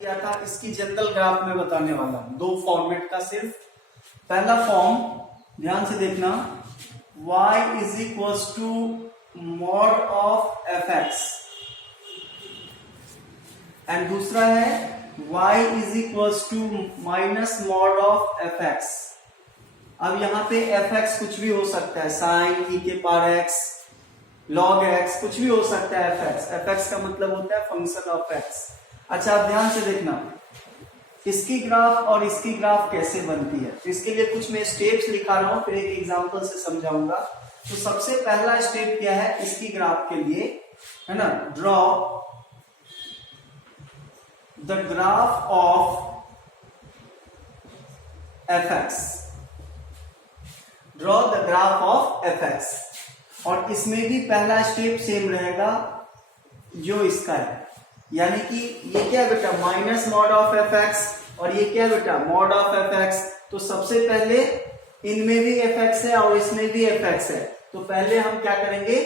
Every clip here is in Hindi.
किया था, इसकी जनरल ग्राफ में बताने वाला हूं, दो फॉर्मेट का सिर्फ। पहला फॉर्म ध्यान से देखना, y is equal to mod of f x, and दूसरा है y is equal to minus mod of f x. अब यहाँ पे एफ एक्स कुछ भी हो सकता है, साइन ई के पावर एक्स, लॉग एक्स, कुछ भी हो सकता है। एफ एक्स का मतलब होता है फंक्शन ऑफ एक्स। अच्छा, आप ध्यान से देखना, इसकी ग्राफ और इसकी ग्राफ कैसे बनती है। तो इसके लिए कुछ मैं स्टेप्स लिखा रहा हूं, फिर एक एग्जांपल से समझाऊंगा। तो सबसे पहला स्टेप क्या है इसकी ग्राफ के लिए, है ना, draw the graph of f x, draw the graph of f x. और इसमें भी पहला स्टेप सेम रहेगा जो इसका है, यानी कि ये क्या है बेटा, minus mod of f x, और ये क्या है बेटा, मॉड ऑफ एफ एक्स। तो सबसे पहले इनमें भी एफ एक्स है और इसमें भी एफ एक्स है, तो पहले हम क्या करेंगे,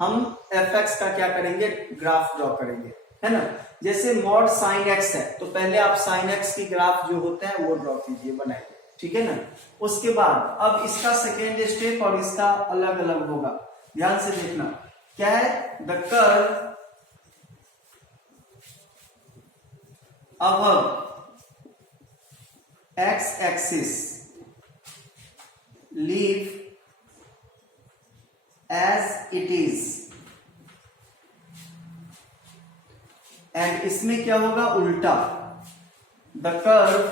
हम एफ एक्स का क्या करेंगे, ग्राफ ड्रॉ करेंगे, है ना। जैसे मॉड साइन एक्स है, तो पहले आप साइन एक्स की ग्राफ जो होते हैं वो ड्रॉ कीजिए, बनाइए, ठीक है ना। उसके बाद अब इसका सेकेंड स्टेप और इसका अलग अलग होगा। ध्यान से देखना, क्या है, the curve above x axis leave as it is, and इसमें क्या होगा, उल्टा, the curve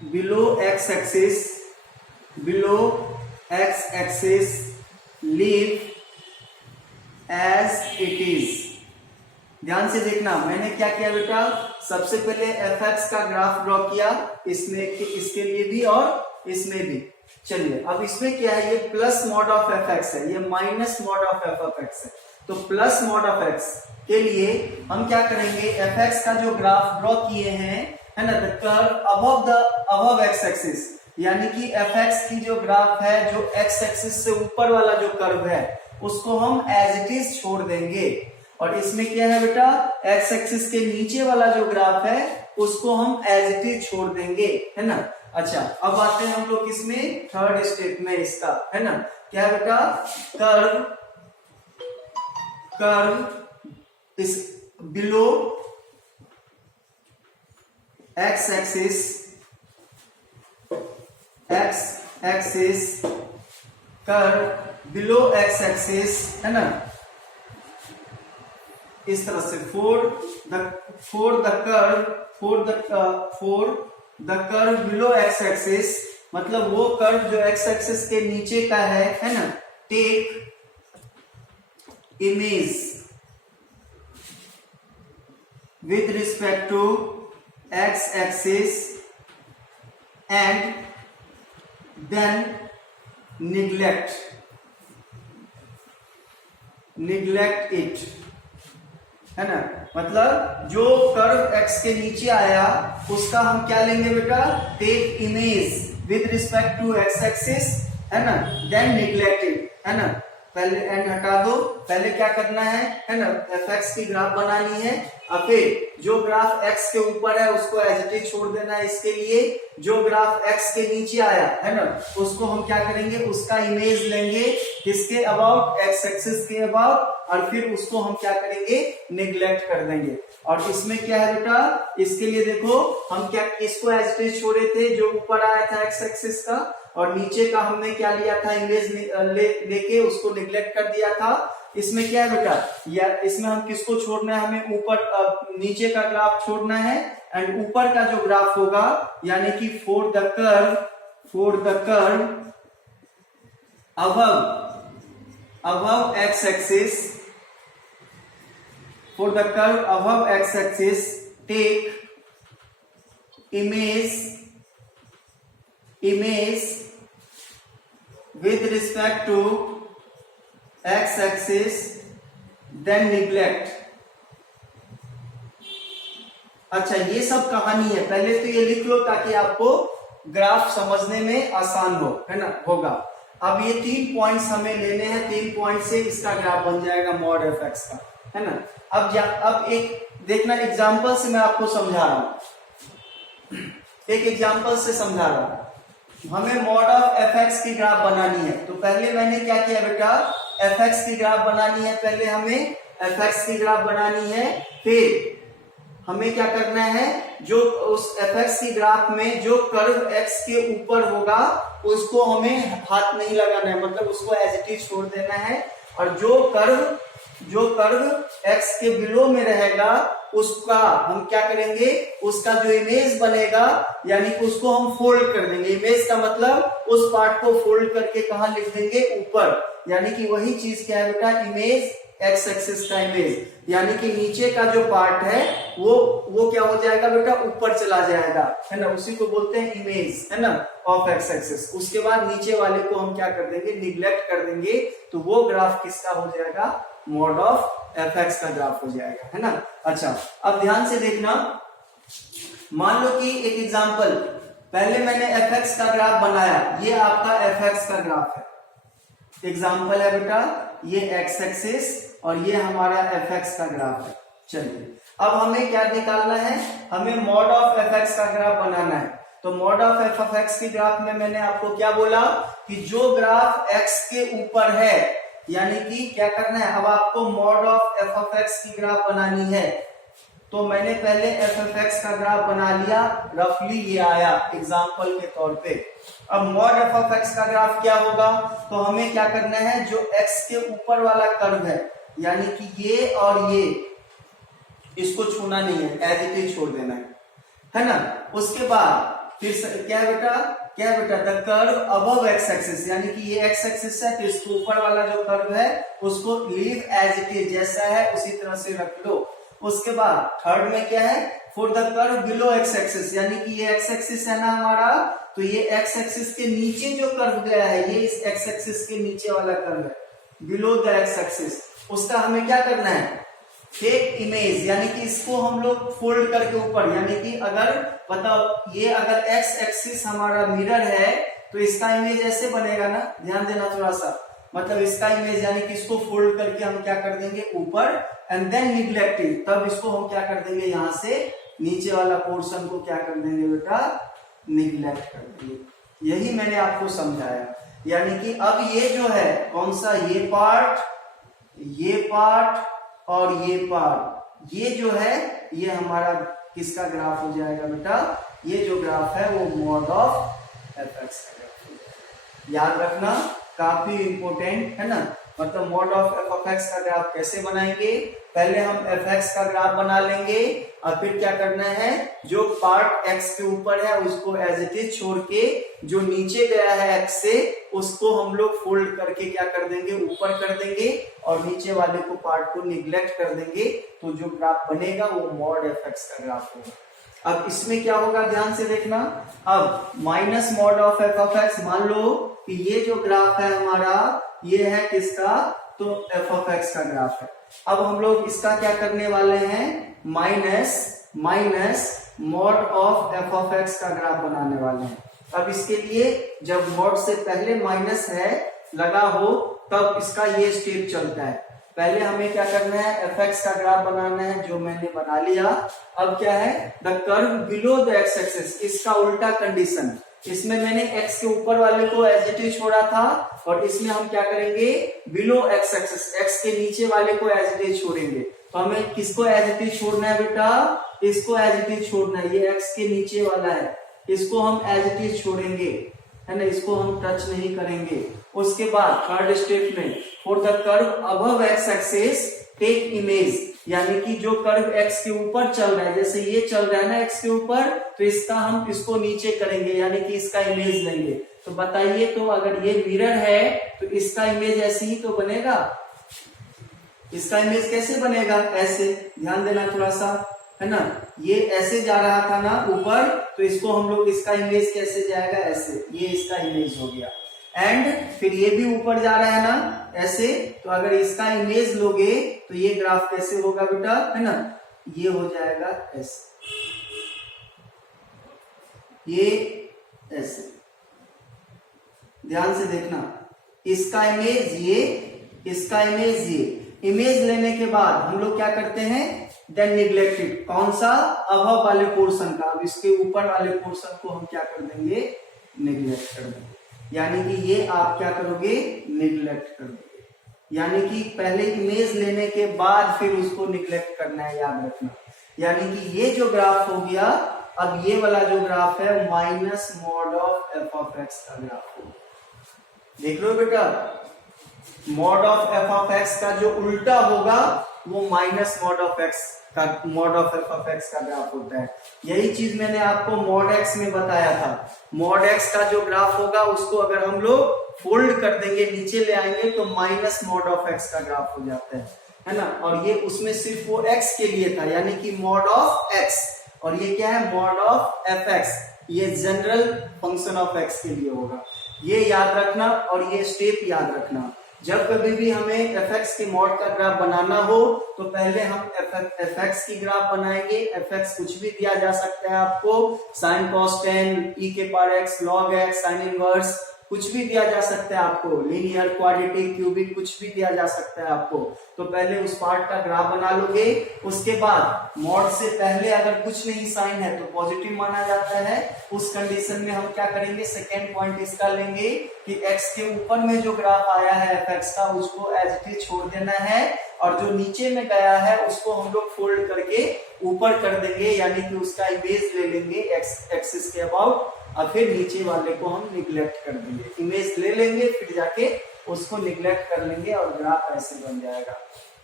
below x axis, below x axis leave as it is। ध्यान से देखना, मैंने क्या किया बेटा, सबसे पहले एफ एक्स का ग्राफ ड्रॉ किया, इसमें इसके लिए भी और इसमें भी। चलिए, अब इसमें क्या है, ये plus mod of f x है, ये minus mod of f x है। तो प्लस मॉड ऑफ एक्स के लिए हम क्या करेंगे, एफ एक्स का जो ग्राफ ड्रॉ किए हैं, है ना, the curve above x axis, यानी कि एफ एक्स की जो ग्राफ है, जो एक्स एक्सिस से ऊपर वाला जो कर्व है उसको हम एज इट इज छोड़ देंगे। और इसमें क्या है बेटा, एक्स एक्सिस के नीचे वाला जो ग्राफ है उसको हम एज इट इज छोड़ देंगे, है ना। अच्छा, अब आते हैं हम लोग इसमें थर्ड स्टेप में इसका, है ना, क्या है बेटा, कर्व इस below x axis curve below x axis, है ना, इस तरह से for the curve below x axis, मतलब वो कर्व जो एक्स एक्सिस के नीचे का है ना, take image with respect to x axis and then neglect it, है ना। मतलब जो कर्व x के नीचे आया उसका हम क्या लेंगे बेटा, take image with respect to x axis, है ना, देन निग्लेक्ट इट, है ना। पहले एंड हटा दो, पहले क्या करना है ना, एफ एक्स की ग्राफ बनानी है, और फिर जो ग्राफ x के ऊपर है उसको एज इट इज छोड़ देना है। इसके लिए जो ग्राफ x के नीचे आया है ना, उसको हम क्या करेंगे, उसका इमेज लेंगे, किसके अबाउट, एक्स एक्सिस के अबाउट, और फिर उसको हम क्या करेंगे, निग्लेक्ट कर देंगे। और इसमें क्या है बेटा, इसके लिए देखो हम क्या, इसको एज इट इज छोड़े थे जो ऊपर आया था एक्स एक्सिस का, और नीचे का हमने क्या लिया था, इमेज लेके उसको निग्लेक्ट कर दिया था। इसमें क्या है बेटा, या इसमें हम किसको छोड़ना है, हमें ऊपर नीचे का ग्राफ छोड़ना है, एंड ऊपर का जो ग्राफ होगा, यानी कि for the curve above x axis, for the curve above x axis take image with respect to x axis then neglect। अच्छा, ये सब कहानी है, पहले तो ये लिख लो ताकि आपको ग्राफ समझने में आसान हो, है ना, होगा। अब ये 3 पॉइंट्स हमें लेने हैं, 3 पॉइंट से इसका ग्राफ बन जाएगा मॉड एफ एक्स का, है ना। अब एक देखना एग्जांपल से मैं आपको समझा रहा हूं, एक एग्जांपल से समझा रहा हूं। हमें मॉड ऑफ एफ एक्स की ग्राफ बनानी है, तो पहले मैंने क्या किया बेटा, एफ एक्स की ग्राफ बनानी है, पहले हमें एफ एक्स की ग्राफ बनानी है, फिर हमें क्या करना है, जो उस एफ एक्स की ग्राफ में जो कर्व एक्स के ऊपर होगा उसको हमें हाथ नहीं लगाना है, मतलब उसको एज इट इज छोड़ देना है, और जो कर्व एक्स के बिलो में रहेगा उसका हम क्या करेंगे, उसका जो इमेज बनेगा यानी कि उसको हम फोल्ड कर देंगे। इमेज का मतलब उस पार्ट को फोल्ड करके कहां लिख देंगे, ऊपर, यानी कि वही चीज क्या है बेटा, इमेज, एक्स एक्सिस का इमेज, यानी कि नीचे का जो पार्ट है वो क्या हो जाएगा बेटा, ऊपर चला जाएगा, है ना, उसी को बोलते हैं इमेज, है ना, ऑफ एक्स एक्सिस। उसके बाद नीचे वाले को हम क्या कर देंगे, निग्लेक्ट कर देंगे, तो वो ग्राफ किसका हो जाएगा, मॉड ऑफ एफ एक्स का ग्राफ हो जाएगा, है ना। अच्छा, अब ध्यान से देखना, मान लो कि एक एग्जांपल, पहले मैंने एफ एक्स का ग्राफ बनाया, ये आपका एफ एक्स का ग्राफ है, एग्जांपल है बेटा, ये एक्स एक्सिस और ये हमारा एफ एक्स का ग्राफ है। चलिए, अब हमें क्या निकालना है, हमें मॉड ऑफ एफ एक्स का ग्राफ बनाना है। तो mod of F of x की ग्राफ में मैंने आपको क्या बोला कि जो ग्राफ एक्स के ऊपर है, यानी कि क्या करना है, अब आपको mod of F of x की ग्राफ बनानी है, तो मैंने पहले एफ एफ एक्स का ग्राफ बना लिया, रफली ये आया एग्जांपल के तौर पे। अब मॉड एफ ऑफ एक्स का ग्राफ क्या होगा, तो हमें क्या करना है, जो एक्स के ऊपर वाला कर्व है, यानी कि ये और ये, इसको छूना नहीं है, एज इट इज छोड़ देना है ना। उसके बाद फिर क्या है बेटा, the curve above x axis, यानी कि ये एक्स एक्सिस है, तो इसके ऊपर वाला जो कर्व है उसको लीव एज इट इज, जैसा है उसी तरह से रख लो। उसके बाद थर्ड में क्या है, for the curve below x axis, यानी कि ये एक्स एक्सिस है ना हमारा, तो ये एक्स एक्सिस के नीचे जो कर्व गया है, ये इस एक्स एक्सिस के नीचे वाला कर्व है, बिलो द एक्स एक्सिस, उसका हमें क्या करना है, टेक इमेज, यानी कि इसको हम लोग फोल्ड करके ऊपर, यानी कि अगर बताओ ये अगर एक्स एक्सिस हमारा मिरर है तो इसका इमेज ऐसे बनेगा ना, ध्यान देना थोड़ा सा, मतलब इसका इमेज यानी कि इसको फोल्ड करके हम क्या कर देंगे ऊपर, एंड देन निग्लेक्टिंग, तब इसको हम क्या कर देंगे, यहां से नीचे वाला पोर्शन को क्या कर देंगे बेटा, निग्लेक्ट कर देंगे। यही मैंने आपको समझाया, यानी कि अब ये जो है कौन सा, ये पार्ट और ये पार्ट, ये जो है ये हमारा किसका ग्राफ हो जाएगा बेटा, ये जो ग्राफ है वो मॉड ऑफ एफ एक्स का ग्राफ हो जाएगा। याद रखना, काफी इंपोर्टेंट है ना, मतलब mod of F of x का ग्राफ कैसे बनाएंगे, पहले हम एफ एक्स का ग्राफ बना लेंगे, और फिर क्या करना है, जो पार्ट एक्स के ऊपर है उसको एज इट इज छोड़ के जो नीचे गया है एक्स से, उसको हम लोग फोल्ड करके क्या कर देंगे, ऊपर कर देंगे, और नीचे वाले को पार्ट को निग्लेक्ट कर देंगे, तो जो ग्राफ बनेगा वो मॉड एफ एक्स का ग्राफ होगा। अब इसमें क्या होगा, ध्यान से देखना, अब minus mod of F of x, मान लो कि ये जो ग्राफ है हमारा, ये है किसका, तो एफ ऑफ एक्स का ग्राफ है। अब हम लोग इसका क्या करने वाले हैं, minus mod of F of x का ग्राफ बनाने वाले हैं। अब इसके लिए जब मॉड से पहले माइनस है लगा हो, तब इसका ये स्टेप चलता है। पहले हमें क्या करना है, एफ एक्स का ग्राफ बनाना है, जो मैंने बना लिया। अब क्या है, the curve below the x axis, इसका उल्टा कंडीशन, इसमें मैंने x के ऊपर वाले को एज इट इज छोड़ा था, और इसमें हम क्या करेंगे, बिलो एक्स एक्सिस, x के नीचे वाले को एज इट इज छोड़ेंगे। तो हमें किसको एज इट इज छोड़ना है बेटा, इसको एज इट इज छोड़ना है, ये x के नीचे वाला है, इसको हम एज इट इज छोड़ेंगे, है ना, इसको हम टच नहीं करेंगे। उसके बाद थर्ड स्टेप में, for the curve above x axis take image, यानी कि जो कर्व एक्स के ऊपर चल रहा है, जैसे ये चल रहा है ना एक्स के ऊपर, तो इसका हम इसको नीचे करेंगे, यानी कि इसका इमेज लेंगे। तो बताइए, तो अगर ये मिरर है तो इसका इमेज ऐसे ही तो बनेगा, इसका इमेज कैसे बनेगा, ऐसे, ध्यान देना थोड़ा सा, है ना, ये ऐसे जा रहा था ना ऊपर, तो इसको हम लोग, इसका इमेज कैसे जाएगा, ऐसे, ये इसका इमेज हो गया। एंड फिर ये भी ऊपर जा रहा है ना ऐसे, तो अगर इसका इमेज लोगे तो ये ग्राफ कैसे होगा बेटा, है ना, ये हो जाएगा ऐसे, ये ऐसे, ध्यान से देखना, इसका इमेज ये, इसका इमेज ये। इमेज लेने के बाद हम लोग क्या करते हैं, देन निग्लेक्टेड, कौन सा, अबव वाले पोर्शन का। अब इसके ऊपर वाले पोर्शन को हम क्या कर देंगे, निग्लेक्ट कर देंगे। यानी कि ये आप क्या करोगे, निग्लेक्ट कर दोगे। यानी कि पहले इमेज लेने के बाद फिर उसको निग्लेक्ट करना है, याद रखना। यानी कि ये जो ग्राफ हो गया, अब ये वाला जो ग्राफ है minus mod of F of x का ग्राफ होगा। देख लो बेटा, mod of F of x का जो उल्टा होगा वो माइनस मॉड ऑफ एक्स का, mod of F of x का ग्राफ होता है। यही चीज मैंने आपको मॉड एक्स में बताया था। मॉड एक्स का जो ग्राफ होगा उसको अगर हम लोग फोल्ड कर देंगे, नीचे ले आएंगे, तो माइनस मॉड ऑफ एक्स का ग्राफ हो जाता है ना। और ये उसमें सिर्फ वो एक्स के लिए था, यानी कि मॉड ऑफ एक्स, और ये क्या है, मॉड ऑफ एफ एक्स। ये जनरल फंक्शन ऑफ एक्स के लिए होगा, ये याद रखना। और ये स्टेप याद रखना, जब कभी भी हमें एफ एक्स के मॉड का ग्राफ बनाना हो तो पहले हम एफ एक्स की ग्राफ बनाएंगे। एफ एक्स कुछ भी दिया जा सकता है आपको, साइन कॉस टेन, ई के power x, log x, sine inverse, कुछ भी दिया जा सकता है आपको, लीनियर, क्वाड्रेटिक, क्यूबिक, कुछ भी दिया जा सकता है आपको। तो पहले उस पार्ट का ग्राफ बना लोगे। उसके बाद मॉड से पहले अगर कुछ नहीं साइन है तो पॉजिटिव माना जाता है। उस कंडीशन में हम क्या करेंगे, सेकेंड पॉइंट इसका लेंगे कि एक्स के ऊपर में जो ग्राफ आया है एफ एक्स का, उसको एज इट इज छोड़ देना है, और जो नीचे में गया है उसको हम लोग फोल्ड करके ऊपर कर देंगे, यानी कि उसका इमेज ले लेंगे एक्स एक्सिस के अबाउट, और फिर नीचे वाले को हम निग्लेक्ट कर देंगे। इमेज ले लेंगे, फिर जाके उसको निग्लेक्ट कर लेंगे और ग्राफ ऐसे बन जाएगा।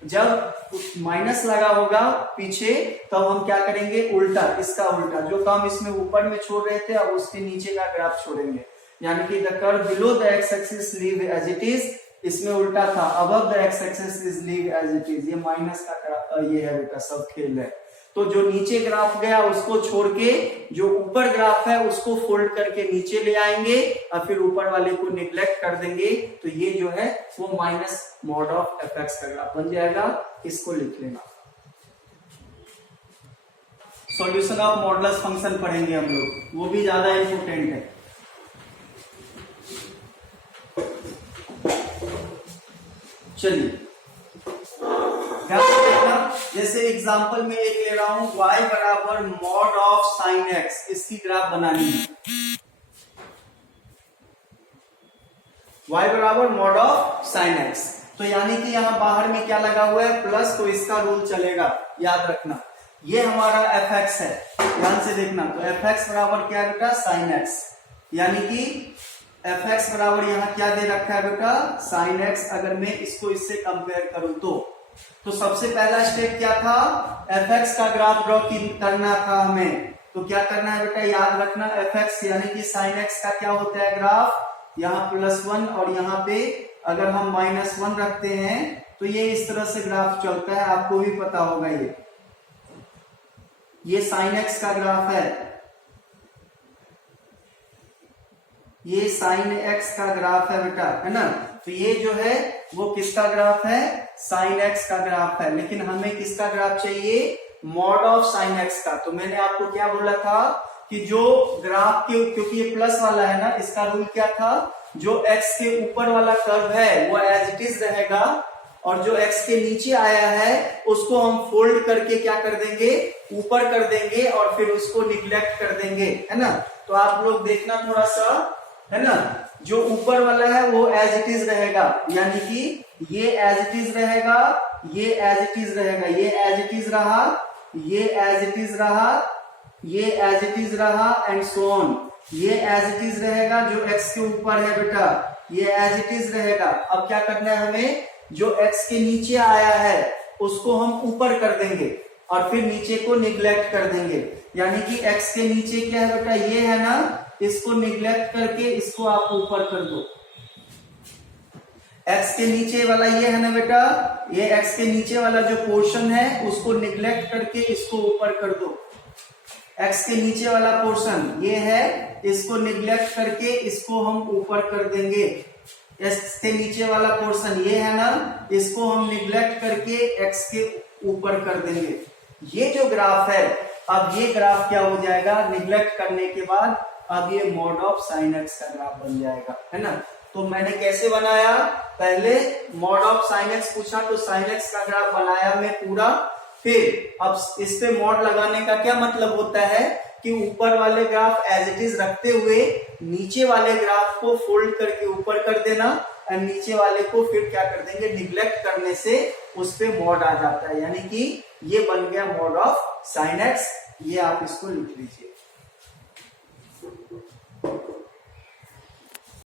जब माइनस लगा होगा पीछे, तब हम क्या करेंगे, उल्टा, इसका उल्टा, जो टर्म इसमें ऊपर में छोड़ रहे थे अब उसके नीचे का ग्राफ छोड़ेंगे। यानी कि the curve below the x axis leave as it is, इसमें उल्टा था, above the x axis is leave as it is. ये माइनस का ये है बेटा, सब खेल है। तो जो नीचे ग्राफ गया उसको छोड़ के जो ऊपर ग्राफ है उसको फोल्ड करके नीचे ले आएंगे, और फिर ऊपर वाले को निग्लेक्ट कर देंगे। तो ये जो है वो minus mod of f x का ग्राफ बन जाएगा। इसको लिख लेना। सॉल्यूशन ऑफ मॉडुलस फंक्शन पढ़ेंगे हम लोग, वो भी ज्यादा इंपोर्टेंट है। चलिए जैसे एग्जांपल में एक ले रहा हूं, y बराबर मॉड ऑफ साइन x, इसकी ग्राफ बनानी है। y बराबर मॉड ऑफ साइन x, तो यानी कि यहां बाहर में क्या लगा हुआ है, प्लस, तो इसका रूल चलेगा, याद रखना। ये हमारा fx है, ध्यान से देखना। तो fx बराबर क्या है बेटा, साइन x, यानी कि fx बराबर यहाँ क्या दे रखा है बेटा, साइन x। अगर मैं इसको इससे कंपेयर करूं तो सबसे पहला स्टेप क्या था, fx का ग्राफ ड्रॉ करना था हमें। तो क्या करना है बेटा, याद रखना, fx यानी कि sin x का क्या होता है ग्राफ, यहाँ +1 और यहाँ पे अगर हम -1 रखते हैं तो ये इस तरह से ग्राफ चलता है, आपको भी पता होगा। ये sin x का ग्राफ है, ये sin x का ग्राफ है बेटा, है ना। तो ये जो है वो किसका ग्राफ है, sin x का ग्राफ है। लेकिन हमें किसका ग्राफ चाहिए, मॉड ऑफ sin x का। तो मैंने आपको क्या बोला था कि जो ग्राफ के, क्योंकि ये प्लस वाला है ना, इसका रूल क्या था, जो x के ऊपर वाला कर्व है वो एज इट इज रहेगा, और जो x के नीचे आया है उसको हम फोल्ड करके क्या कर देंगे, ऊपर कर देंगे, और फिर उसको निग्लेक्ट कर देंगे, है ना। तो आप लोग देखना थोड़ा सा, है ना, जो ऊपर वाला है वो एज इट इज रहेगा, यानी कि ये एज इट इज रहेगा, ये एज इट इज रहेगा, ये एज इट इज रहा, ये एज इट इज रहा, ये एज इट इज रहा, एंड सो ऑन। ये एज इट इज रहेगा, जो x के ऊपर है बेटा, ये एज इट इज रहेगा। अब क्या करना है हमें, जो x के नीचे आया है उसको हम ऊपर कर देंगे, और फिर नीचे को निग्लेक्ट कर देंगे। यानी कि x के नीचे क्या है बेटा, ये है ना, इसको निग्लेक्ट करके इसको आप ऊपर कर दो। x के नीचे वाला ये है ना बेटा, ये x के नीचे वाला जो पोर्शन है उसको निग्लेक्ट करके इसको ऊपर कर दो। x के नीचे वाला पोर्शन ये है, इसको निग्लेक्ट करके इसको हम ऊपर कर देंगे। x के नीचे वाला पोर्शन ये है ना, इसको हम निग्लेक्ट करके x के ऊपर कर देंगे। ये जो ग्राफ है, अब ये ग्राफ क्या हो जाएगा, निग्लेक्ट करने के बाद अब ये मॉड ऑफ साइन x का ग्राफ बन जाएगा, है ना। तो मैंने कैसे बनाया, पहले मॉड ऑफ साइन एक्स पूछा तो साइन एक्स का ग्राफ बनाया मैं पूरा। फिर अब इस पे मॉड लगाने का क्या मतलब होता है कि ऊपर वाले ग्राफ एज इट इज रखते हुए नीचे वाले ग्राफ को फोल्ड करके ऊपर कर देना, और नीचे वाले को फिर क्या कर देंगे, निग्लेक्ट करने से उस पे मॉड आ जाता है। यानी कि ये बन गया मॉड ऑफ साइन एक्स। ये आप इसको लिख लीजिए।